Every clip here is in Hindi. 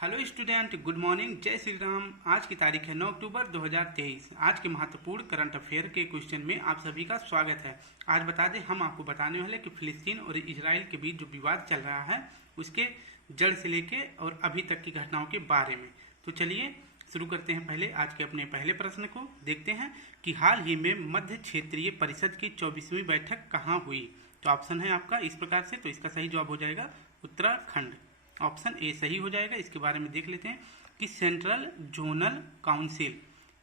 हेलो स्टूडेंट, गुड मॉर्निंग, जय श्री राम। आज की तारीख है 9 अक्टूबर 2023। आज के महत्वपूर्ण करंट अफेयर के क्वेश्चन में आप सभी का स्वागत है। आज बता दें, हम आपको बताने वाले कि फिलिस्तीन और इजराइल के बीच जो विवाद चल रहा है उसके जड़ से लेके और अभी तक की घटनाओं के बारे में। तो चलिए शुरू करते हैं। पहले आज के अपने पहले प्रश्न को देखते हैं कि हाल ही में मध्य क्षेत्रीय परिषद की 24वीं बैठक कहाँ हुई। तो ऑप्शन है आपका इस प्रकार से। तो इसका सही जवाब हो जाएगा उत्तराखंड। ऑप्शन ए सही हो जाएगा। इसके बारे में देख लेते हैं कि सेंट्रल जोनल काउंसिल,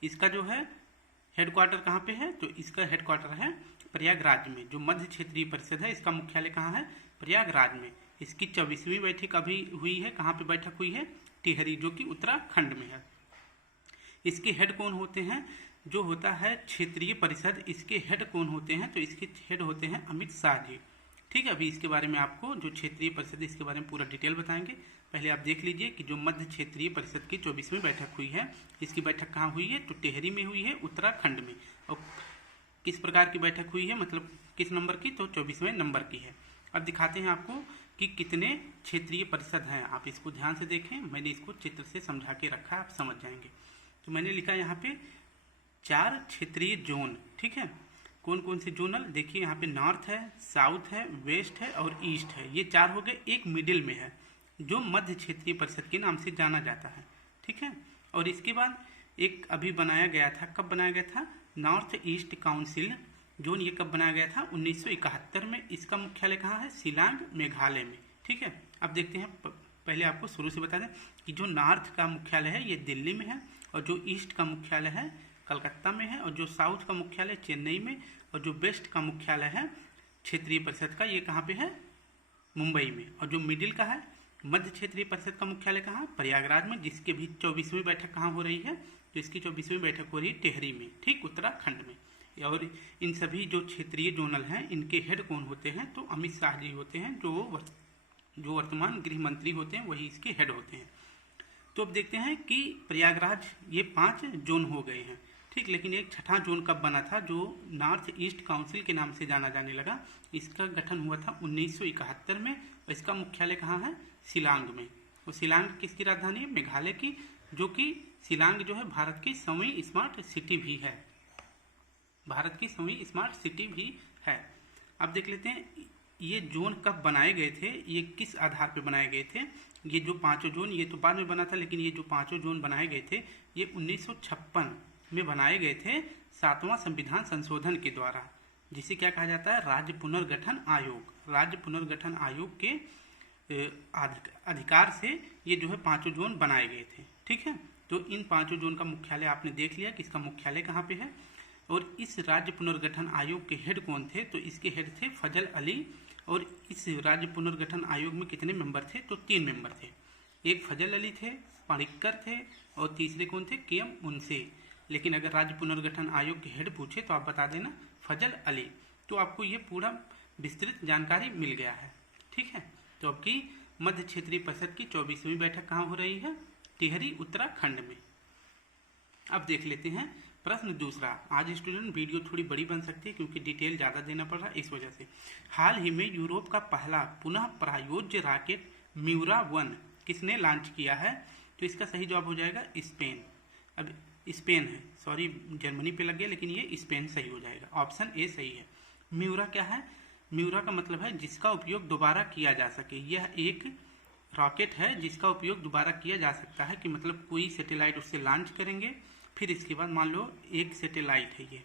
इसका जो है हेडक्वार्टर कहाँ पे है। तो इसका हेडक्वार्टर है प्रयागराज में। जो मध्य क्षेत्रीय परिषद है इसका मुख्यालय कहाँ है, प्रयागराज में। इसकी 24वीं बैठक अभी हुई है। कहाँ पे बैठक हुई है, टिहरी, जो कि उत्तराखंड में है। इसके हेड कौन होते हैं, जो होता है क्षेत्रीय परिषद, इसके हेड कौन होते हैं। तो इसके हेड होते हैं अमित शाह जी। ठीक है, अभी इसके बारे में आपको जो क्षेत्रीय परिषद है इसके बारे में पूरा डिटेल बताएंगे। पहले आप देख लीजिए कि जो मध्य क्षेत्रीय परिषद की 24वीं बैठक हुई है, इसकी बैठक कहाँ हुई है, तो टिहरी में हुई है, उत्तराखंड में। और किस प्रकार की बैठक हुई है, मतलब किस नंबर की, तो 24वें नंबर की है। अब दिखाते हैं आपको कि कितने क्षेत्रीय परिषद हैं। आप इसको ध्यान से देखें, मैंने इसको चित्र से समझा के रखा है, आप समझ जाएंगे। तो मैंने लिखा यहाँ पे 4 क्षेत्रीय जोन। ठीक है, कौन कौन से जोनल, देखिए यहाँ पे नॉर्थ है, साउथ है, वेस्ट है और ईस्ट है। ये 4 हो गए। एक मिडिल में है जो मध्य क्षेत्रीय परिषद के नाम से जाना जाता है। ठीक है, और इसके बाद एक अभी बनाया गया था, कब बनाया गया था, नॉर्थ ईस्ट काउंसिल जोन। ये कब बनाया गया था, 1971 में। इसका मुख्यालय कहाँ है, शिलांग, मेघालय में। ठीक है, अब देखते हैं, पहले आपको शुरू से बता दें कि जो नॉर्थ का मुख्यालय है ये दिल्ली में है, और जो ईस्ट का मुख्यालय है कलकत्ता में है, और जो साउथ का मुख्यालय चेन्नई में, और जो वेस्ट का मुख्यालय है क्षेत्रीय परिषद का, ये कहाँ पे है, मुंबई में। और जो मिडिल का है मध्य क्षेत्रीय परिषद का मुख्यालय कहाँ, प्रयागराज में, जिसके भी 24वीं बैठक कहाँ हो रही है, तो इसकी 24वीं बैठक हो रही है टिहरी में, ठीक, उत्तराखंड में। और इन सभी जो क्षेत्रीय जोनल हैं इनके हेड कौन होते हैं, तो अमित शाह जी होते हैं, जो वर्तमान गृह मंत्री होते हैं, वही इसके हेड होते हैं। तो अब देखते हैं कि प्रयागराज, ये 5 जोन हो गए हैं। ठीक, लेकिन एक छठा जोन कब बना था, जो नॉर्थ ईस्ट काउंसिल के नाम से जाना जाने लगा। इसका गठन हुआ था 1971 में, और इसका मुख्यालय कहाँ है, शिलांग में। और शिलांग किसकी राजधानी है, मेघालय की, जो कि शिलांग जो है भारत की 7वीं स्मार्ट सिटी भी है। भारत की 7वीं स्मार्ट सिटी भी है। अब देख लेते हैं ये जोन कब बनाए गए थे, ये किस आधार पर बनाए गए थे। ये जो 5 जोन, ये तो बाद में बना था, लेकिन ये जो 5 जोन बनाए गए थे ये 1956 में बनाए गए थे 7वां संविधान संशोधन के द्वारा, जिसे क्या कहा जाता है, राज्य पुनर्गठन आयोग। राज्य पुनर्गठन आयोग के अधिकार से ये जो है 5 जोन बनाए गए थे। ठीक है, तो इन 5 जोन का मुख्यालय आपने देख लिया कि इसका मुख्यालय कहाँ पे है। और इस राज्य पुनर्गठन आयोग के हेड कौन थे, तो इसके हेड थे फजल अली। और इस राज्य पुनर्गठन आयोग में कितने मेंबर थे, तो 3 मेंबर थे। एक फजल अली थे, पणिक्कर थे, और तीसरे कौन थे, के एम मुंशी। लेकिन अगर राज्य पुनर्गठन आयोग के हेड पूछे तो आप बता देना फजल अली। तो आपको ये पूरा विस्तृत जानकारी मिल गया है। ठीक है, तो अब की मध्य क्षेत्रीय परिषद की 24वीं बैठक कहाँ हो रही है, टिहरी, उत्तराखंड में। अब देख लेते हैं प्रश्न दूसरा। आज स्टूडेंट वीडियो थोड़ी बड़ी बन सकती है क्योंकि डिटेल ज़्यादा देना पड़ रहा है, इस वजह से। हाल ही में यूरोप का पहला पुनः प्रायोज्य रॉकेट म्यूरा 1 किसने लॉन्च किया है, तो इसका सही जवाब हो जाएगा स्पेन। अब स्पेन है, सॉरी जर्मनी पे लग गया, लेकिन ये स्पेन सही हो जाएगा। ऑप्शन ए सही है। म्यूरा क्या है, म्यूरा का मतलब है जिसका उपयोग दोबारा किया जा सके। यह एक रॉकेट है जिसका उपयोग दोबारा किया जा सकता है, कि मतलब कोई सैटेलाइट उससे लॉन्च करेंगे, फिर इसके बाद मान लो एक सैटेलाइट है ये,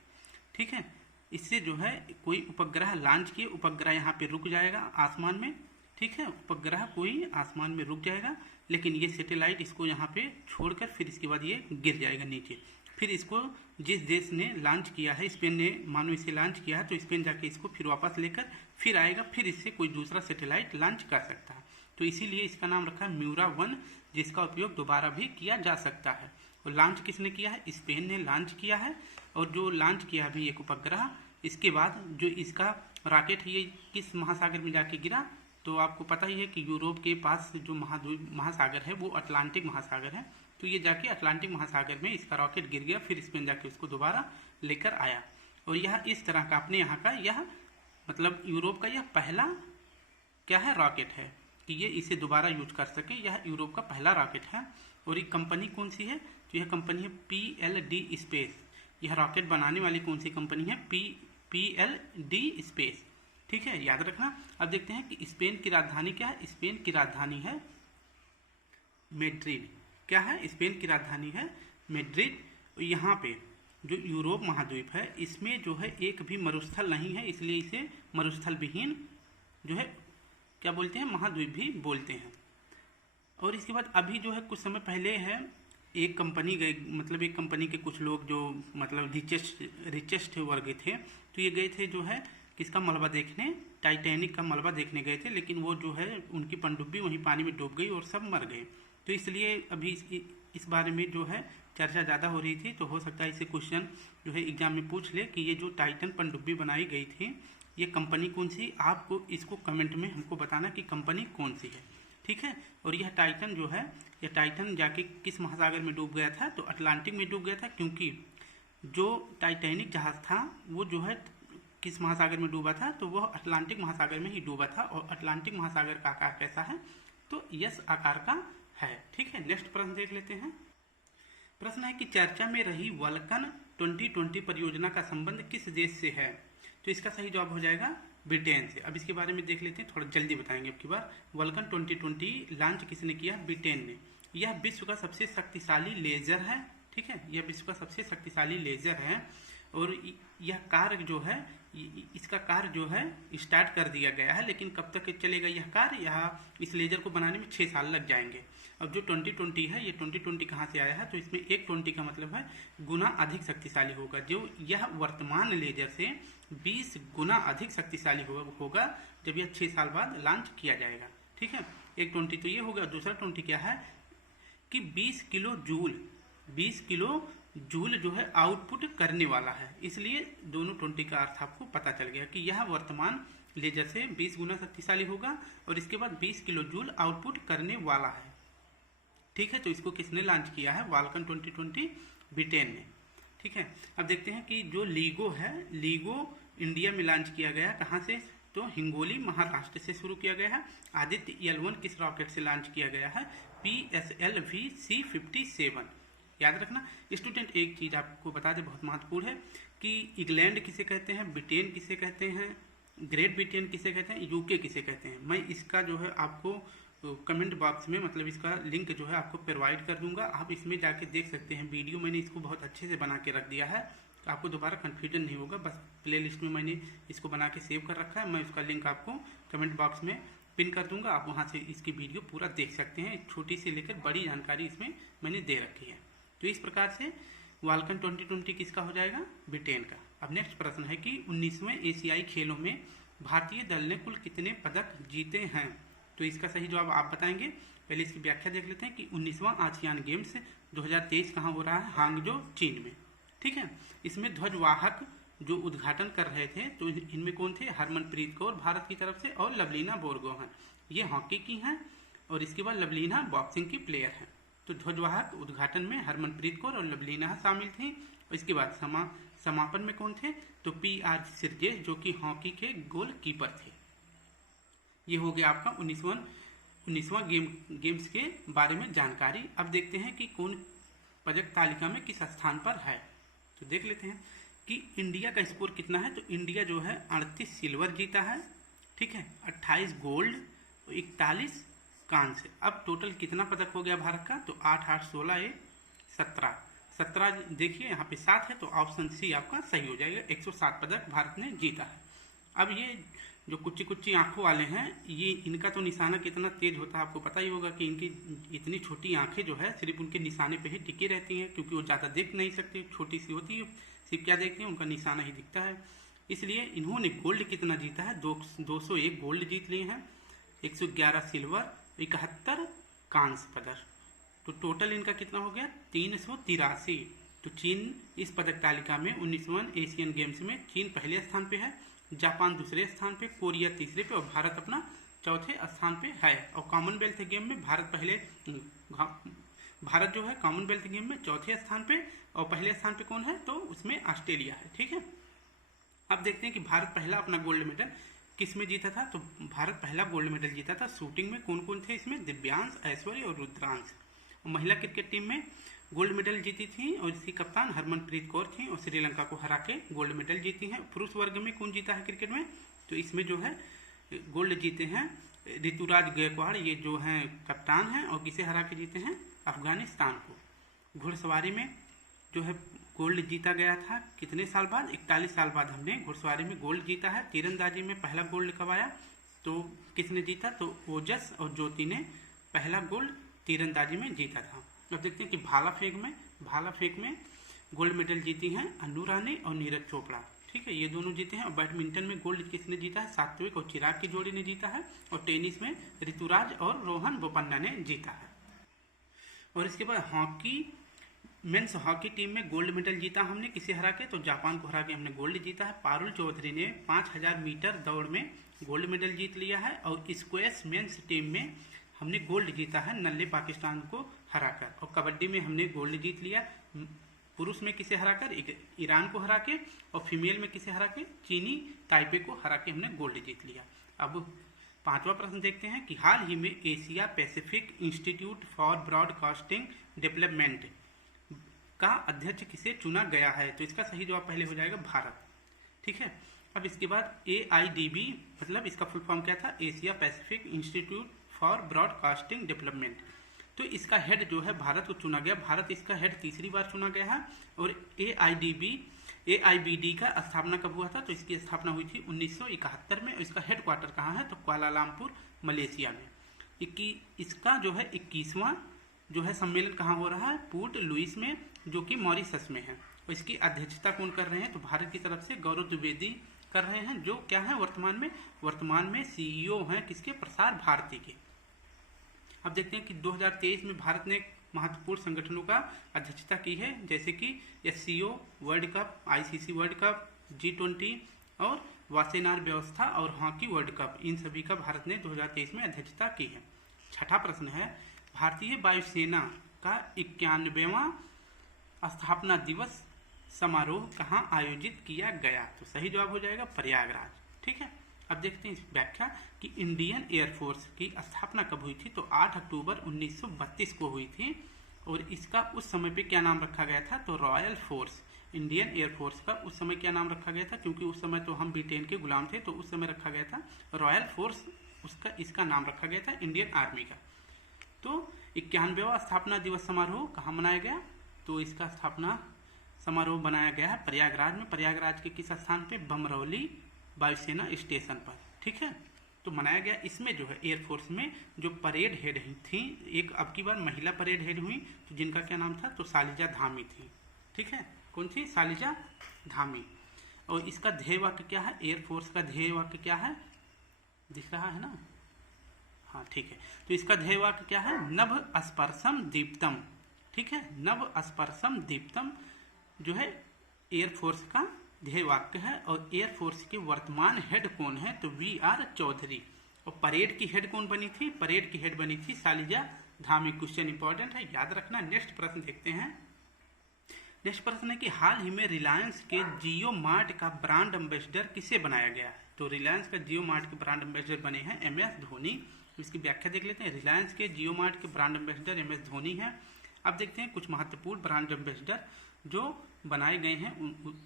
ठीक है, इससे जो है कोई उपग्रह लॉन्च किए, उपग्रह यहाँ पे रुक जाएगा आसमान में। ठीक है, उपग्रह कोई आसमान में रुक जाएगा, लेकिन ये सैटेलाइट इसको यहाँ पे छोड़कर फिर इसके बाद ये गिर जाएगा नीचे। फिर इसको जिस देश ने लॉन्च किया है, स्पेन ने मानो इसे लॉन्च किया है, तो स्पेन जाके इसको फिर वापस लेकर फिर आएगा, फिर इससे कोई दूसरा सैटेलाइट लॉन्च कर सकता है। तो इसीलिए इसका नाम रखा है म्यूरा 1, जिसका उपयोग दोबारा भी किया जा सकता है। और लॉन्च किसने किया है, स्पेन ने लॉन्च किया है। और जो लॉन्च किया अभी एक उपग्रह, इसके बाद जो इसका रॉकेट है ये किस महासागर में जाके गिरा, तो आपको पता ही है कि यूरोप के पास जो महासागर है वो अटलांटिक महासागर है। तो ये जाके अटलांटिक महासागर में इसका रॉकेट गिर गया, फिर स्पेन जाके उसको दोबारा लेकर आया। और यह इस तरह का अपने यहाँ का यह मतलब यूरोप का यह पहला क्या है, रॉकेट है। कि ये इसे दोबारा यूज कर सके। यह यूरोप का पहला रॉकेट है। और ये कंपनी कौन सी है? तो यह कंपनी है PLD स्पेस। यह रॉकेट बनाने वाली कौन सी कंपनी है? PLD space. ठीक है, याद रखना। अब देखते हैं कि स्पेन की राजधानी क्या है। स्पेन की राजधानी है मैड्रिड। क्या है? स्पेन की राजधानी है मैड्रिड। यहाँ पे जो यूरोप महाद्वीप है इसमें जो है एक भी मरुस्थल नहीं है, इसलिए इसे मरुस्थल विहीन जो है क्या बोलते हैं? महाद्वीप भी बोलते हैं। और इसके बाद अभी जो है कुछ समय पहले है एक कंपनी गए, मतलब एक कंपनी के कुछ लोग जो मतलब रिचेस्ट वर्ग थे, तो ये गए थे जो है किसका मलबा देखने? टाइटैनिक का मलबा देखने गए थे, लेकिन वो जो है उनकी पनडुब्बी वहीं पानी में डूब गई और सब मर गए। तो इसलिए अभी इस बारे में जो है चर्चा ज़्यादा हो रही थी। तो हो सकता है इसे क्वेश्चन जो है एग्जाम में पूछ ले कि ये जो टाइटन पनडुब्बी बनाई गई थी ये कंपनी कौन सी? आपको इसको कमेंट में हमको बताना कि कंपनी कौन सी है। ठीक है। और यह टाइटन जो है, यह टाइटन जाके किस महासागर में डूब गया था? तो अटलांटिक में डूब गया था, क्योंकि जो टाइटैनिक जहाज था वो जो है किस महासागर में डूबा था? तो वह अटलांटिक महासागर में ही डूबा था। और अटलांटिक महासागर का आकार कैसा है? तो यस आकार का है। ठीक है, नेक्स्ट प्रश्न देख लेते हैं। प्रश्न है कि चर्चा में रही वल्कन 2020 परियोजना का संबंध किस देश से है? तो इसका सही जवाब हो जाएगा ब्रिटेन से। अब इसके बारे में देख लेते हैं, थोड़ा जल्दी बताएंगे अब की बार। वल्कन 2020 लॉन्च किसने किया? ब्रिटेन ने। यह विश्व का सबसे शक्तिशाली लेजर है। ठीक है, यह विश्व का सबसे शक्तिशाली लेजर है। और यह कार्य जो है, इसका कार्य जो है स्टार्ट कर दिया गया है, लेकिन कब तक चलेगा यह कार्य? यहाँ इस लेजर को बनाने में 6 साल लग जाएंगे। अब जो 2020 है, ये 2020 कहाँ से आया है? तो इसमें एक 20 का मतलब है गुना अधिक शक्तिशाली होगा। जो यह वर्तमान लेजर से 20 गुना अधिक शक्तिशाली होगा जब यह 6 साल बाद लॉन्च किया जाएगा। ठीक है, एक 20 तो ये होगा। दूसरा 20 क्या है कि 20 किलो जूल जो है आउटपुट करने वाला है। इसलिए दोनों 20 का अर्थ आपको पता चल गया कि यह वर्तमान लेजर से 20 गुना शक्तिशाली होगा और इसके बाद 20 किलो जूल आउटपुट करने वाला है। ठीक है, तो इसको किसने लॉन्च किया है? वाल्कन 2020 ब्रिटेन ने। ठीक है, अब देखते हैं कि जो लीगो है, लीगो इंडिया में लॉन्च किया गया। कहाँ से? तो हिंगोली महाराष्ट्र से शुरू किया गया है। आदित्य L1 किस रॉकेट से लॉन्च किया गया है? PSLV C57। याद रखना स्टूडेंट। एक चीज आपको बता दें, बहुत महत्वपूर्ण है कि इंग्लैंड किसे कहते हैं, ब्रिटेन किसे कहते हैं, ग्रेट ब्रिटेन किसे कहते हैं, यूके किसे कहते हैं। मैं इसका जो है आपको कमेंट बॉक्स में मतलब इसका लिंक जो है आपको प्रोवाइड कर दूंगा। आप इसमें जाके देख सकते हैं वीडियो। मैंने इसको बहुत अच्छे से बना के रख दिया है, तो आपको दोबारा कन्फ्यूजन नहीं होगा। बस प्ले लिस्ट में मैंने इसको बना के सेव कर रखा है। मैं उसका लिंक आपको कमेंट बॉक्स में पिन कर दूंगा। आप वहाँ से इसकी वीडियो पूरा देख सकते हैं। छोटी से लेकर बड़ी जानकारी इसमें मैंने दे रखी है। तो इस प्रकार से वाल्कन 2020 किसका हो जाएगा? ब्रिटेन का। अब नेक्स्ट प्रश्न है कि 19वें एशियाई खेलों में भारतीय दल ने कुल कितने पदक जीते हैं? तो इसका सही जवाब आप बताएंगे। पहले इसकी व्याख्या देख लेते हैं कि 19वां आसियान गेम्स 2023 कहाँ हो रहा है? हांगजो, चीन में। ठीक है, इसमें ध्वजवाहक जो उद्घाटन कर रहे थे तो इनमें कौन थे? हरमनप्रीत कौर भारत की तरफ से और लवलीना बोरगोहन, ये हॉकी की हैं। और इसके बाद लवलीना बॉक्सिंग की प्लेयर हैं। तो ध्वजवाहक उद्घाटन में हरमनप्रीत कौर और लवलीना शामिल थी। और इसके बाद समापन में कौन थे? तो PR सिरजेश जो कि हॉकी के गोल कीपर थे। ये हो गया आपका 19वां गेम्स के बारे में जानकारी। अब देखते हैं कि कौन पदक तालिका में किस स्थान पर है। तो देख लेते हैं कि इंडिया का स्कोर कितना है। तो इंडिया जो है 38 सिल्वर जीता है। ठीक है, 28 गोल्ड और 41 कांस्य। अब टोटल कितना पदक हो गया भारत का? तो 8 8 16 1 17 देखिए यहाँ पे 7 है, तो ऑप्शन सी आपका सही हो जाएगा। 107 पदक भारत ने जीता है। अब ये जो कुच्ची कुच्ची आंखों वाले हैं, ये इनका तो निशाना कितना तेज होता है आपको पता ही होगा कि इनकी इतनी छोटी आंखें जो है सिर्फ उनके निशाने पे ही टिकी रहती हैं, क्योंकि वो ज़्यादा देख नहीं सकते, छोटी सी होती है, सिर्फ क्या देखते हैं? उनका निशाना ही दिखता है। इसलिए इन्होंने गोल्ड कितना जीता है? 201 गोल्ड जीत लिए हैं, 111 सिल्वर, 71 कांस्य पदक। तो टोटल इनका कितना हो गया? 383। तो चीन इस पदक तालिका में 19वां एशियन गेम्स में चीन पहले स्थान पे है, जापान दूसरे स्थान पे, कोरिया तीसरे पे और भारत अपना चौथे स्थान पे है। और कॉमनवेल्थ गेम में भारत जो है कॉमनवेल्थ गेम में चौथे स्थान पे और पहले स्थान पे कौन है? तो उसमें ऑस्ट्रेलिया है। ठीक है, अब देखते हैं कि भारत पहला अपना गोल्ड मेडल किस में जीता था? तो भारत पहला गोल्ड मेडल जीता था शूटिंग में। कौन कौन थे इसमें? दिव्यांश, ऐश्वर्य और रुद्रांश। महिला क्रिकेट टीम में गोल्ड मेडल जीती थी और इसकी कप्तान हरमनप्रीत कौर थी और श्रीलंका को हरा के गोल्ड मेडल जीती हैं। पुरुष वर्ग में कौन जीता है क्रिकेट में? तो इसमें जो है गोल्ड जीते हैं ऋतुराज गायकवाड़, ये जो हैं कप्तान हैं, और किसे हरा के जीते हैं? अफगानिस्तान को। घुड़सवारी में जो है गोल्ड जीता गया था कितने साल बाद? 41 साल बाद हमने घुड़सवारी में गोल्ड जीता है। तीरंदाजी में पहला गोल्ड कब आया? तो किसने जीता? तो ओजस और ज्योति ने पहला गोल्ड तीरंदाजी में जीता था। अब देखते हैं कि भाला फेंक में गोल्ड मेडल जीती हैं अनु रानी और नीरज चोपड़ा। ठीक है, ये दोनों जीते हैं। और बैडमिंटन में गोल्ड किसने जीता है? सात्विक और चिराग की जोड़ी ने जीता है। और टेनिस में ऋतुराज और रोहन बोपन्ना ने जीता है। और इसके बाद हॉकी, मेंस हॉकी टीम में गोल्ड मेडल जीता हमने, किसे हरा के? तो जापान को हरा के हमने गोल्ड जीता है। पारुल चौधरी ने 5000 मीटर दौड़ में गोल्ड मेडल जीत लिया है। और स्क्वैश मेंस टीम में हमने गोल्ड जीता है नल्ले पाकिस्तान को हराकर। और कबड्डी में हमने गोल्ड जीत लिया, पुरुष में किसे हराकर? ईरान को हरा के। और फीमेल में किसे हरा के? चीनी ताइपे को हरा के हमने गोल्ड जीत लिया। अब 5वां प्रश्न देखते हैं कि हाल ही में Asia Pacific institute for broadcasting development का अध्यक्ष किसे चुना गया है? तो इसका सही जवाब पहले हो जाएगा भारत। ठीक है, अब इसके बाद AIDB मतलब इसका फुल फॉर्म क्या था? Asia Pacific institute for broadcasting development. तो इसका हेड जो है भारत को चुना गया। भारत इसका हेड तीसरी बार चुना गया है। और AIBD का स्थापना कब हुआ था? तो इसकी स्थापना हुई थी 1971 में। और इसका हेड क्वार्टर कहाँ है? तो कुआलालंपुर मलेशिया में। इसका जो है 21वां जो है सम्मेलन कहाँ हो रहा है? पोर्ट लुइस में, जो कि मॉरिशस में है। और इसकी अध्यक्षता कौन कर रहे हैं? तो भारत की तरफ से गौरव द्विवेदी कर रहे हैं, जो क्या है वर्तमान में CEO हैं किसके? प्रसार भारती के। अब देखते हैं कि 2023 में भारत ने महत्वपूर्ण संगठनों का अध्यक्षता की है, जैसे कि SCO world cup, ICC world cup, G20 और वासेनार व्यवस्था और हॉकी वर्ल्ड कप। इन सभी का भारत ने 2023 में अध्यक्षता की है। छठा प्रश्न है भारतीय वायुसेना का 91वां स्थापना दिवस समारोह कहाँ आयोजित किया गया? तो सही जवाब हो जाएगा प्रयागराज। ठीक है, अब देखते हैं इस व्याख्या कि इंडियन एयरफोर्स की स्थापना कब हुई थी? तो 8 अक्टूबर 1932 को हुई थी। और इसका उस समय पे क्या नाम रखा गया था? तो रॉयल फोर्स। इंडियन एयरफोर्स का उस समय क्या नाम रखा गया था? क्योंकि उस समय तो हम ब्रिटेन के गुलाम थे, तो उस समय रखा गया था रॉयल फोर्स। इसका नाम रखा गया था इंडियन आर्मी का। तो 91वां स्थापना दिवस समारोह कहाँ मनाया गया? तो इसका स्थापना समारोह बनाया गया है प्रयागराज में। प्रयागराज के किस स्थान पे? बमरौली वायुसेना स्टेशन पर। ठीक है, तो मनाया गया। इसमें जो है एयरफोर्स में जो परेड हेड थी, एक अब की बार महिला परेड हेड हुई, तो जिनका क्या नाम था? तो शालिजा धामी थी। ठीक है, कौन थी? शालिजा धामी। और इसका ध्येय वाक्य क्या है? एयरफोर्स का ध्येय वाक्य क्या है? दिख रहा है ना? हाँ, ठीक है। तो इसका ध्येय वाक्य क्या है? नभ स्पर्शम दीप्तम। ठीक है, नभ स्पर्शम दीप्तम जो है एयरफोर्स का ध्येय वाक्य है। और एयरफोर्स के वर्तमान हेड कौन है? तो VR चौधरी। और परेड की हेड कौन बनी थी? परेड की हेड बनी थी शालिजा धामी। क्वेश्चन इंपॉर्टेंट है, याद रखना। नेक्स्ट प्रश्न देखते हैं। नेक्स्ट प्रश्न है कि हाल ही में रिलायंस के जियो मार्ट का ब्रांड एम्बेसडर किसे बनाया गया है? तो रिलायंस का जियो मार्ट के ब्रांड एम्बेसडर बने हैं MS धोनी। इसकी व्याख्या देख लेते हैं। रिलायंस के जियो मार्ट के ब्रांड एम्बेसडर MS धोनी है। अब देखते हैं कुछ महत्वपूर्ण ब्रांड एम्बेसडर जो बनाए गए हैं,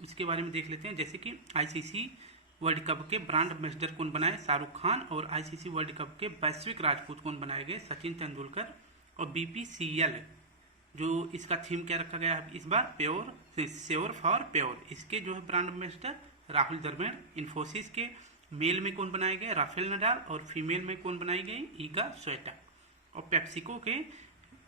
उसके बारे में देख लेते हैं। जैसे कि ICC वर्ल्ड कप के ब्रांड एम्बेसडर कौन बनाए? शाहरुख खान। और ICC वर्ल्ड कप के वैश्विक राजपूत कौन बनाए गए? सचिन तेंदुलकर। और BPCL जो इसका थीम क्या रखा गया है इस बार? Sure for pure. इसके जो है ब्रांड एम्बेसडर राहुल द्रविड़। इन्फोसिस के मेल में कौन बनाए गए? Rafael Nadal. और फीमेल में कौन बनाई गई? ईगा स्वेटा। और पेप्सिको के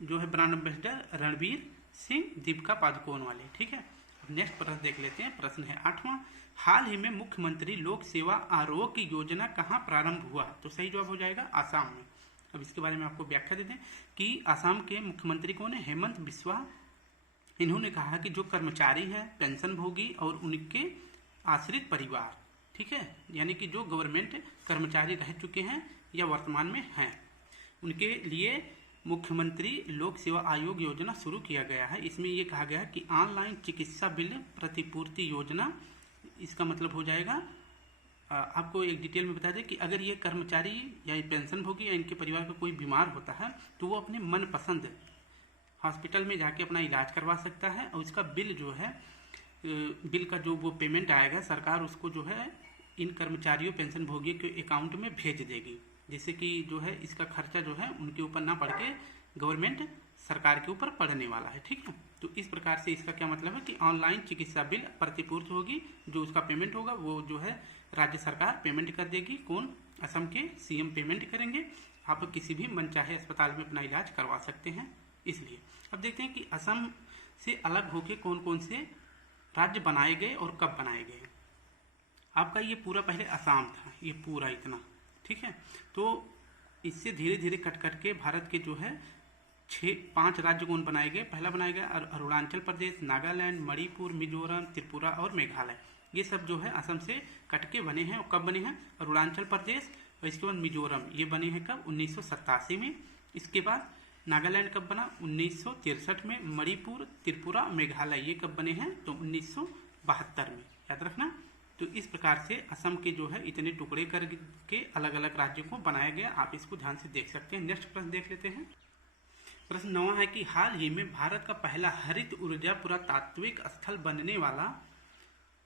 जो है ब्रांड एम्बेसडर रणवीर सिंह, दीपिका पादुकोण वाले। ठीक है, अब नेक्स्ट प्रश्न देख लेते हैं। प्रश्न है 8वां। हाल ही में मुख्यमंत्री लोक सेवा आरोग्य योजना कहाँ प्रारंभ हुआ? तो सही जवाब हो जाएगा आसाम में। अब इसके बारे में आपको व्याख्या देते हैं कि आसाम के मुख्यमंत्री कौन है? हेमंत बिस्वा। इन्होंने कहा कि जो कर्मचारी है, पेंशन भोगी और उनके आश्रित परिवार, ठीक है, यानी कि जो गवर्नमेंट कर्मचारी रह चुके हैं या वर्तमान में हैं, उनके लिए मुख्यमंत्री लोक सेवा आयोग योजना शुरू किया गया है। इसमें ये कहा गया है कि ऑनलाइन चिकित्सा बिल प्रतिपूर्ति योजना, इसका मतलब हो जाएगा आपको एक डिटेल में बता दें कि अगर ये कर्मचारी या पेंशनभोगी या इनके परिवार का कोई बीमार होता है तो वो अपने मनपसंद हॉस्पिटल में जाके अपना इलाज करवा सकता है और इसका बिल जो है, बिल का जो वो पेमेंट आएगा सरकार उसको जो है इन कर्मचारियों पेंशनभोगियों के अकाउंट में भेज देगी, जिससे कि जो है इसका खर्चा जो है उनके ऊपर ना पड़ के गवर्नमेंट सरकार के ऊपर पड़ने वाला है। ठीक है, तो इस प्रकार से इसका क्या मतलब है कि ऑनलाइन चिकित्सा बिल प्रतिपूर्ति होगी, जो उसका पेमेंट होगा वो जो है राज्य सरकार पेमेंट कर देगी। कौन? असम के सीएम पेमेंट करेंगे। आप किसी भी मनचाहे अस्पताल में अपना इलाज करवा सकते हैं। इसलिए अब देखते हैं कि असम से अलग होके कौन कौन से राज्य बनाए गए और कब बनाए गए। आपका ये पूरा पहले असम था, ये पूरा इतना, ठीक है। तो इससे धीरे धीरे कट कट के भारत के जो है 5 राज्य कौन बनाए गए। पहला बनाया गया अरुणाचल प्रदेश, नागालैंड, मणिपुर, मिजोरम, त्रिपुरा और मेघालय। ये सब जो है असम से कट के बने हैं। और कब बने हैं? अरुणाचल प्रदेश और इसके बाद मिजोरम, ये बने हैं कब? 1987 में। इसके बाद नागालैंड कब बना? 1963 में। मणिपुर, त्रिपुरा, मेघालय ये कब बने हैं? तो 1972 में। याद रखना। तो इस प्रकार से असम के जो है इतने टुकड़े करके अलग अलग राज्यों को बनाया गया। आप इसको ध्यान से देख सकते हैं। नेक्स्ट प्रश्न देख लेते हैं। प्रश्न 9 है कि हाल ही में भारत का पहला हरित ऊर्जा पुरातात्विक स्थल बनने वाला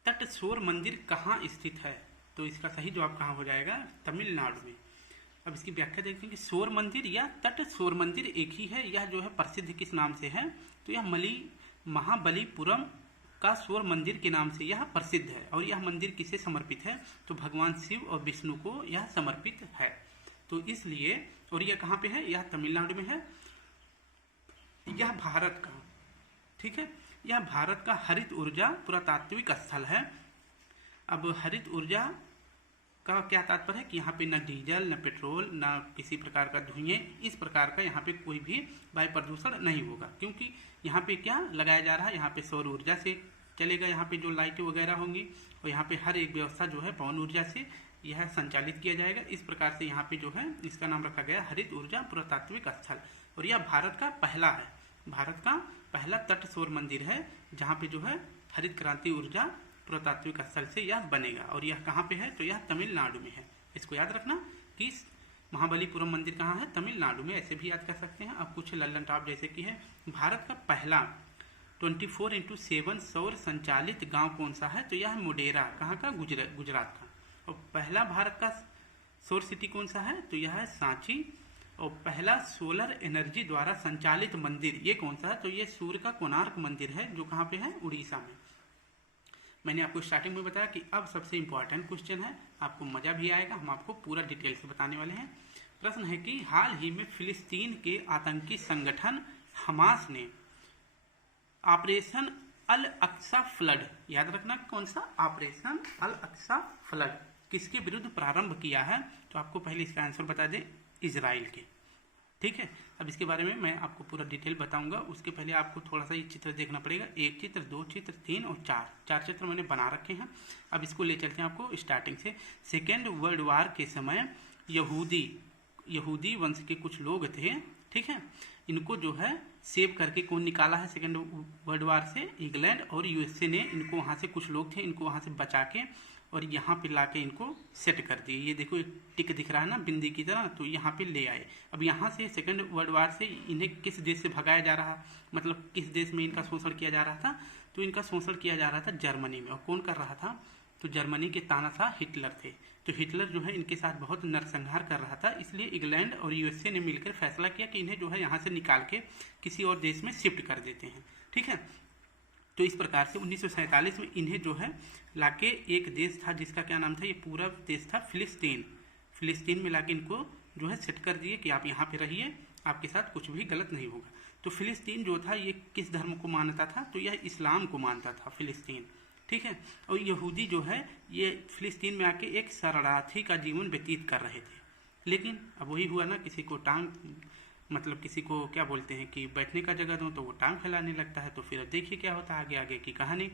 तटशोर मंदिर कहाँ स्थित है? तो इसका सही जवाब कहाँ हो जाएगा? तमिलनाडु में। अब इसकी व्याख्या देखते हैं कि शोर मंदिर या तटशोर मंदिर एक ही है। यह जो है प्रसिद्ध किस नाम से है? तो यह महाबलीपुरम का शोर मंदिर के नाम से यह प्रसिद्ध है। और यह मंदिर किसे समर्पित है? तो भगवान शिव और विष्णु को यह समर्पित है। तो इसलिए, और यह कहाँ पे है? यह तमिलनाडु में है। यह भारत का, ठीक है, यह भारत का हरित ऊर्जा पुरातात्विक स्थल है। अब हरित ऊर्जा का क्या तात्पर्य है कि यहाँ पे न डीजल, न पेट्रोल, न किसी प्रकार का धुएं, इस प्रकार का यहाँ पे कोई भी वायु प्रदूषण नहीं होगा। क्योंकि यहाँ पे क्या लगाया जा रहा है? यहाँ पे सौर ऊर्जा से चलेगा। यहाँ पे जो लाइटें वगैरह होंगी और यहाँ पे हर एक व्यवस्था जो है पवन ऊर्जा से यह संचालित किया जाएगा। इस प्रकार से यहाँ पे जो है इसका नाम रखा गया हरित ऊर्जा पुरातात्विक स्थल। और यह भारत का पहला है, भारत का पहला तटशोर मंदिर है जहाँ पे जो है हरित क्रांति ऊर्जा पुरातात्विक स्थल से यह बनेगा। और यह कहाँ पे है? तो यह तमिलनाडु में है। इसको याद रखना कि महाबलीपुरम मंदिर कहाँ है? तमिलनाडु में। ऐसे भी याद कर सकते हैं। अब कुछ लल्लन टॉप जैसे कि है भारत का पहला 24x7 सौर संचालित गांव कौन सा है? तो यह है मोढेरा। कहाँ का? गुजरात का। और पहला भारत का सौर सिटी कौन सा है? तो यह है सांची। और पहला सोलर एनर्जी द्वारा संचालित मंदिर ये कौन सा है? तो ये सूर्य का कोणार्क मंदिर है, जो कहाँ पे है? उड़ीसा में। मैंने आपको स्टार्टिंग में बताया कि अब सबसे इंपॉर्टेंट क्वेश्चन है, आपको मजा भी आएगा, हम आपको पूरा डिटेल से बताने वाले हैं। प्रश्न है कि हाल ही में फिलिस्तीन के आतंकी संगठन हमास ने ऑपरेशन अल अक्सा फ्लड, याद रखना कौन सा? ऑपरेशन अल अक्सा फ्लड किसके विरुद्ध प्रारंभ किया है? तो आपको पहले इसका आंसर बता दें, इजराइल के। ठीक है, अब इसके बारे में मैं आपको पूरा डिटेल बताऊंगा। उसके पहले आपको थोड़ा सा ये चित्र देखना पड़ेगा। 1 चित्र, 2 चित्र, 3 और 4 चित्र मैंने बना रखे हैं। अब इसको ले चलते हैं आपको स्टार्टिंग से। सेकेंड वर्ल्ड वार के समय यहूदी वंश के कुछ लोग थे, ठीक है, इनको जो है सेव करके कौन निकाला है सेकेंड वर्ल्ड वार से? इंग्लैंड और यूएसए ने इनको वहाँ से, कुछ लोग थे इनको वहाँ से बचा के और यहाँ पे लाके इनको सेट कर दिए। ये देखो एक टिक दिख रहा है ना बिंदी की तरह, तो यहाँ पे ले आए। अब यहाँ से सेकेंड वर्ल्ड वार से इन्हें किस देश से भगाया जा रहा, मतलब किस देश में इनका शोषण किया जा रहा था? तो इनका शोषण किया जा रहा था जर्मनी में। और कौन कर रहा था? तो जर्मनी के तानाशाह हिटलर थे। तो हिटलर जो है इनके साथ बहुत नरसंहार कर रहा था। इसलिए इंग्लैंड और यूएसए ने मिलकर फैसला किया कि इन्हें जो है यहाँ से निकाल के किसी और देश में शिफ्ट कर देते हैं। ठीक है, तो इस प्रकार से 1947 में इन्हें जो है लाके एक देश था जिसका क्या नाम था? ये पूरा देश था फिलिस्तीन में लाके इनको जो है सेट कर दिए कि आप यहाँ पे रहिए, आपके साथ कुछ भी गलत नहीं होगा। तो फिलिस्तीन जो था ये किस धर्म को मानता था? तो यह इस्लाम को मानता था फिलिस्तीन। ठीक है, और यहूदी जो है ये फिलिस्तीन में आके एक शरणार्थी का जीवन व्यतीत कर रहे थे। लेकिन अब वही हुआ ना, किसी को टांग, मतलब किसी को क्या बोलते हैं कि बैठने का जगह दो तो वो टांग फैलाने लगता है। तो फिर देखिए क्या होता है आगे की कहानी।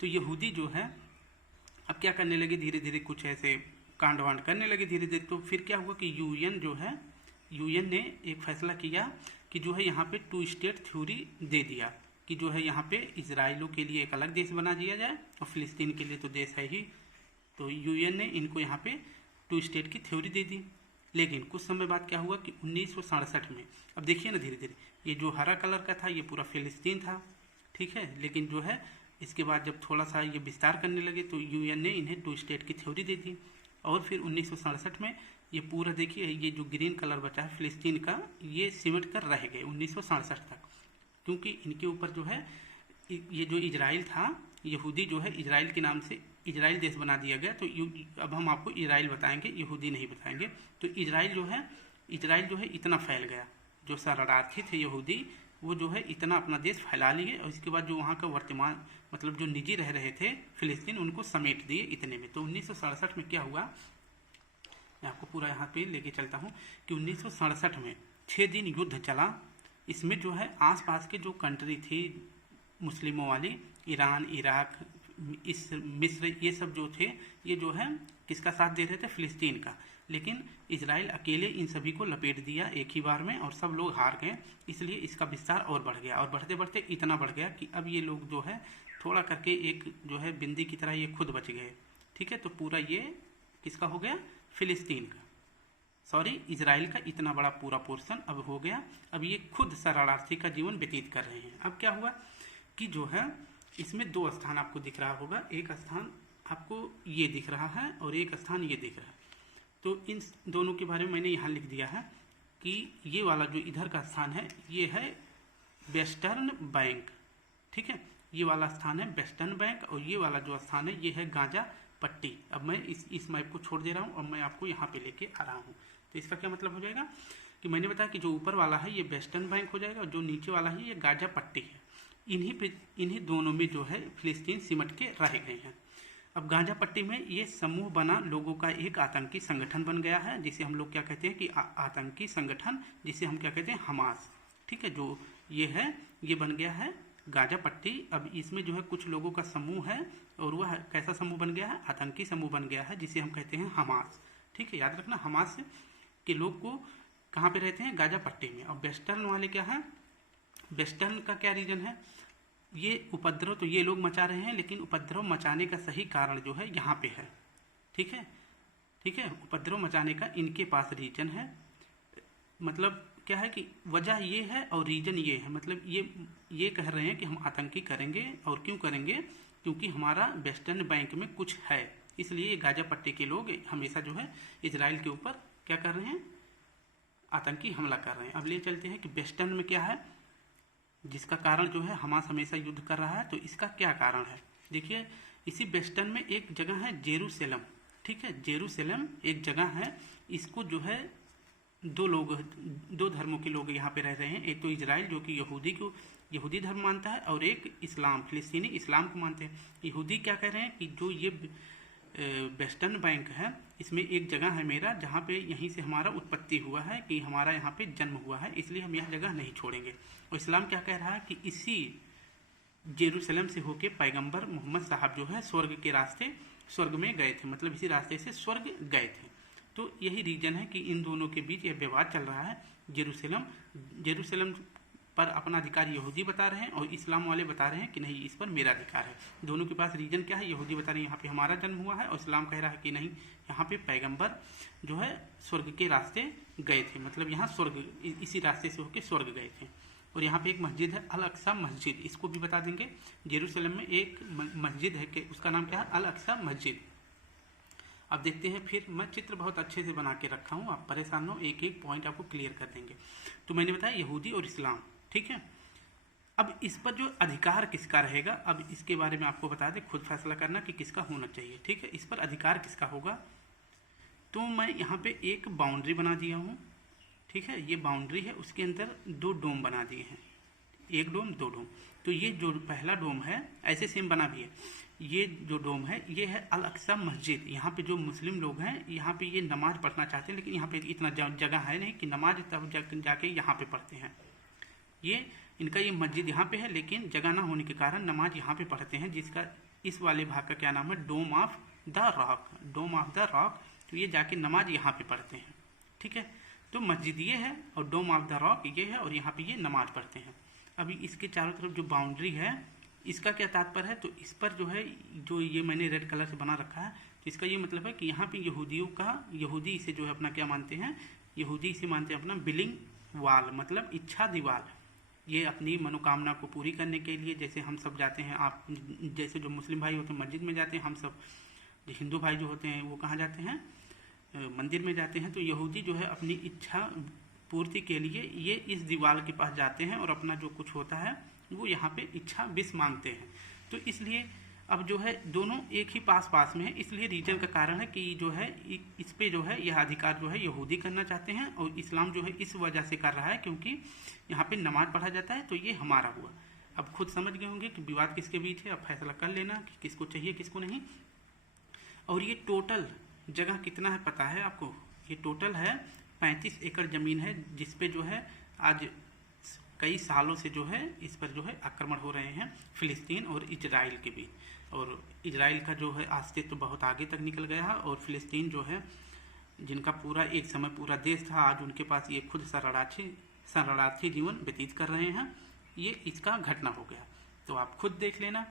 तो यहूदी जो है अब क्या करने लगे, धीरे धीरे कुछ ऐसे कांड वांड करने लगे धीरे धीरे। तो फिर क्या हुआ कि यूएन ने एक फैसला किया कि जो है यहाँ पे 2 स्टेट थ्योरी दे दिया कि जो है यहाँ पे इजराइलों के लिए एक अलग देश बना दिया जाए और फिलिस्तीन के लिए तो देश है ही तो यूएन ने इनको यहाँ पे 2 स्टेट की थ्योरी दे दी। लेकिन कुछ समय बाद क्या हुआ कि 1967 में, अब देखिए ना धीरे धीरे, ये जो हरा कलर का था ये पूरा फिलिस्तीन था, ठीक है। लेकिन जो है इसके बाद जब थोड़ा सा ये विस्तार करने लगे तो यूएन ने इन्हें 2 स्टेट की थ्योरी दे दी। और फिर 1967 में ये पूरा देखिए, ये जो ग्रीन कलर बचा है फिलिस्तीन का, ये सिमट कर रह गए 1967 तक, क्योंकि इनके ऊपर जो है ये जो इजराइल था, यहूदी जो है इजराइल के नाम से इजराइल देश बना दिया गया। तो अब हम आपको इजराइल बताएंगे, यहूदी नहीं बताएंगे। तो इजराइल जो है इतना फैल गया, जो शरणार्थी थे यहूदी वो जो है इतना अपना देश फैला लिए, और इसके बाद जो वहाँ का वर्तमान मतलब जो निजी रह रहे थे फिलिस्तीन, उनको समेट दिए इतने में। तो 1967 में क्या हुआ, मैं आपको पूरा यहाँ पे लेके चलता हूँ कि 1967 में 6 दिन युद्ध चला। इसमें जो है आसपास के जो कंट्री थी मुस्लिमों वाली, ईरान, इराक, मिस्र, ये सब जो थे, ये जो है किसका साथ दे रहे थे, फिलिस्तीन का। लेकिन इजराइल अकेले इन सभी को लपेट दिया एक ही बार में, और सब लोग हार गए। इसलिए इसका विस्तार और बढ़ गया, और बढ़ते बढ़ते इतना बढ़ गया कि अब ये लोग जो है थोड़ा करके एक जो है बिंदी की तरह ये खुद बच गए, ठीक है। तो पूरा ये किसका हो गया, फिलिस्तीन का, सॉरी इजराइल का इतना बड़ा पूरा पोर्शन अब हो गया। अब ये खुद शरणार्थी का जीवन व्यतीत कर रहे हैं। अब क्या हुआ कि जो है इसमें 2 स्थान आपको दिख रहा होगा, एक स्थान आपको ये दिख रहा है और एक स्थान ये दिख रहा है। तो इन दोनों के बारे में मैंने यहाँ लिख दिया है कि ये वाला जो इधर का स्थान है ये है वेस्टर्न बैंक, ठीक है। ये वाला स्थान है वेस्टर्न बैंक, और ये वाला जो स्थान है ये है गाजा पट्टी। अब मैं इस मैप को छोड़ दे रहा हूँ और मैं आपको यहाँ पे लेके आ रहा हूँ। तो इसका क्या मतलब हो जाएगा कि मैंने बताया कि जो ऊपर वाला है ये वेस्टर्न बैंक हो जाएगा, और जो नीचे वाला है ये गाजा पट्टी है। इन्हीं दोनों में जो है फिलिस्तीन सिमट के रह गए हैं। अब गाजा पट्टी में ये समूह बना लोगों का एक आतंकी संगठन बन गया है, जिसे हम लोग क्या कहते हैं कि आतंकी संगठन, जिसे हम क्या कहते हैं, हमास, ठीक है। जो ये है ये बन गया है गाजा पट्टी। अब इसमें जो है कुछ लोगों का समूह है, और वह कैसा समूह बन गया है, आतंकी समूह बन गया है, जिसे हम कहते हैं हमास, ठीक है। याद रखना, हमास के लोग को कहाँ पे रहते हैं, गाजा पट्टी में। और वेस्टर्न वाले क्या है, वेस्टर्न का क्या रीजन है, ये उपद्रव तो ये लोग मचा रहे हैं, लेकिन उपद्रव मचाने का सही कारण जो है यहाँ पे है, ठीक है, ठीक है। उपद्रव मचाने का इनके पास रीजन है, मतलब क्या है कि वजह ये है और रीजन ये है, मतलब ये कह रहे हैं कि हम आतंकी करेंगे। और क्यों करेंगे, क्योंकि हमारा वेस्टर्न बैंक में कुछ है, इसलिए गाजा पट्टी के लोग हमेशा जो है इजराइल के ऊपर क्या कर रहे हैं, आतंकी हमला कर रहे हैं। अब ले चलते हैं कि वेस्टर्न में क्या है, जिसका कारण जो है हमास हमेशा युद्ध कर रहा है। तो इसका क्या कारण है, देखिए इसी वेस्टर्न में एक जगह है जेरूसलम, ठीक है। जेरूसलम एक जगह है, इसको जो है 2 धर्मों के लोग यहाँ पे रह रहे हैं। एक तो इजराइल जो कि यहूदी धर्म मानता है, और एक इस्लाम, फिलिस्तीनी इस्लाम को मानते हैं। यहूदी क्या कह रहे हैं कि जो ये वेस्टर्न बैंक है, इसमें एक जगह है मेरा जहाँ पे यहीं से हमारा उत्पत्ति हुआ है, कि हमारा यहाँ पे जन्म हुआ है, इसलिए हम यह जगह नहीं छोड़ेंगे। और इस्लाम क्या कह रहा है कि इसी जेरूसलम से होके पैगंबर मोहम्मद साहब जो है स्वर्ग के रास्ते स्वर्ग में गए थे, मतलब इसी रास्ते से स्वर्ग गए थे। तो यही रीजन है कि इन दोनों के बीच यह विवाद चल रहा है। जेरूसलम पर अपना अधिकार यहूदी बता रहे हैं, और इस्लाम वाले बता रहे हैं कि नहीं, इस पर मेरा अधिकार है। दोनों के पास रीजन क्या है, यहूदी बता रहे हैं यहाँ पे हमारा जन्म हुआ है, और इस्लाम कह रहा है कि नहीं, यहाँ पे पैगंबर जो है स्वर्ग के रास्ते गए थे, मतलब यहाँ स्वर्ग इसी रास्ते से होकर स्वर्ग गए थे। और यहाँ पे एक मस्जिद है अल अक्सा मस्जिद, इसको भी बता देंगे। जेरूसलम में एक मस्जिद है कि उसका नाम क्या है, अल अक्सा मस्जिद। अब देखते हैं, फिर मैं चित्र बहुत अच्छे से बना के रखा हूँ, आप परेशान हो, एक एक पॉइंट आपको क्लियर कर देंगे। तो मैंने बताया यहूदी और इस्लाम, ठीक है। अब इस पर जो अधिकार किसका रहेगा, अब इसके बारे में आपको बता दें, खुद फैसला करना कि किसका होना चाहिए, ठीक है। इस पर अधिकार किसका होगा, तो मैं यहाँ पे एक बाउंड्री बना दिया हूँ, ठीक है। ये बाउंड्री है, उसके अंदर 2 डोम बना दिए हैं, 1 डोम 2 डोम। तो ये जो पहला डोम है ऐसे सेम बना भी है, ये जो डोम है ये है अल अक्सा मस्जिद। यहाँ पे जो मुस्लिम लोग हैं यहाँ पे ये नमाज पढ़ना चाहते हैं, लेकिन यहाँ पे इतना जगह है नहीं कि नमाज तब जाके यहाँ पे पढ़ते हैं। ये इनका ये मस्जिद यहाँ पे है, लेकिन जगह ना होने के कारण नमाज यहाँ पे पढ़ते हैं, जिसका इस वाले भाग का क्या नाम है, Dome of the Rock, Dome of the Rock. तो ये जाके नमाज यहाँ पे पढ़ते हैं, ठीक है। तो मस्जिद ये है और डोम ऑफ द रॉक ये है, और यहाँ पे ये नमाज पढ़ते हैं। अभी इसके चारों तरफ जो बाउंड्री है इसका क्या तात्पर्य है, तो इस पर जो है, जो ये मैंने रेड कलर से बना रखा है, तो इसका ये मतलब है कि यहाँ पे यहूदियों का, यहूदी इसे जो है अपना क्या मानते हैं, यहूदी इसे मानते हैं अपना बिलिंग वाल, मतलब इच्छा दीवार। ये अपनी मनोकामना को पूरी करने के लिए, जैसे हम सब जाते हैं, आप जैसे जो मुस्लिम भाई होते हैं मस्जिद में जाते हैं, हम सब हिंदू भाई जो होते हैं वो कहाँ जाते हैं, मंदिर में जाते हैं। तो यहूदी जो है अपनी इच्छा पूर्ति के लिए ये इस दीवार के पास जाते हैं और अपना जो कुछ होता है वो यहाँ पे इच्छा विश मांगते हैं। तो इसलिए अब जो है दोनों एक ही पास पास में है, इसलिए रीजन का कारण है कि जो है इस पे जो है यह अधिकार जो है यहूदी करना चाहते हैं, और इस्लाम जो है इस वजह से कर रहा है क्योंकि यहाँ पे नमाज पढ़ा जाता है, तो ये हमारा हुआ। अब खुद समझ गए होंगे कि विवाद किसके बीच है, अब फैसला कर लेना कि किसको चाहिए किसको नहीं। और ये टोटल जगह कितना है पता है आपको, ये टोटल है 35 एकड़ जमीन है, जिसपे जो है आज कई सालों से जो है इस पर जो है आक्रमण हो रहे हैं फिलिस्तीन और इजराइल के बीच। और इजराइल का जो है अस्तित्व तो बहुत आगे तक निकल गया है, और फिलिस्तीन जो है जिनका पूरा एक समय पूरा देश था, आज उनके पास ये खुद शरणार्थी जीवन व्यतीत कर रहे हैं। ये इसका घटना हो गया। तो आप खुद देख लेना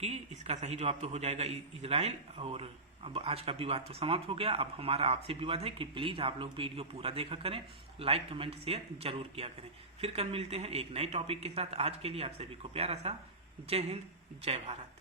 कि इसका सही जवाब तो हो जाएगा इजराइल। और अब आज का विवाद तो समाप्त हो गया। अब हमारा आपसे विवाद है कि प्लीज़ आप लोग वीडियो पूरा देखा करें, लाइक कमेंट शेयर जरूर किया करें। फिर कल मिलते हैं एक नए टॉपिक के साथ। आज के लिए आप सभी को प्यारा सा जय हिंद जय भारत।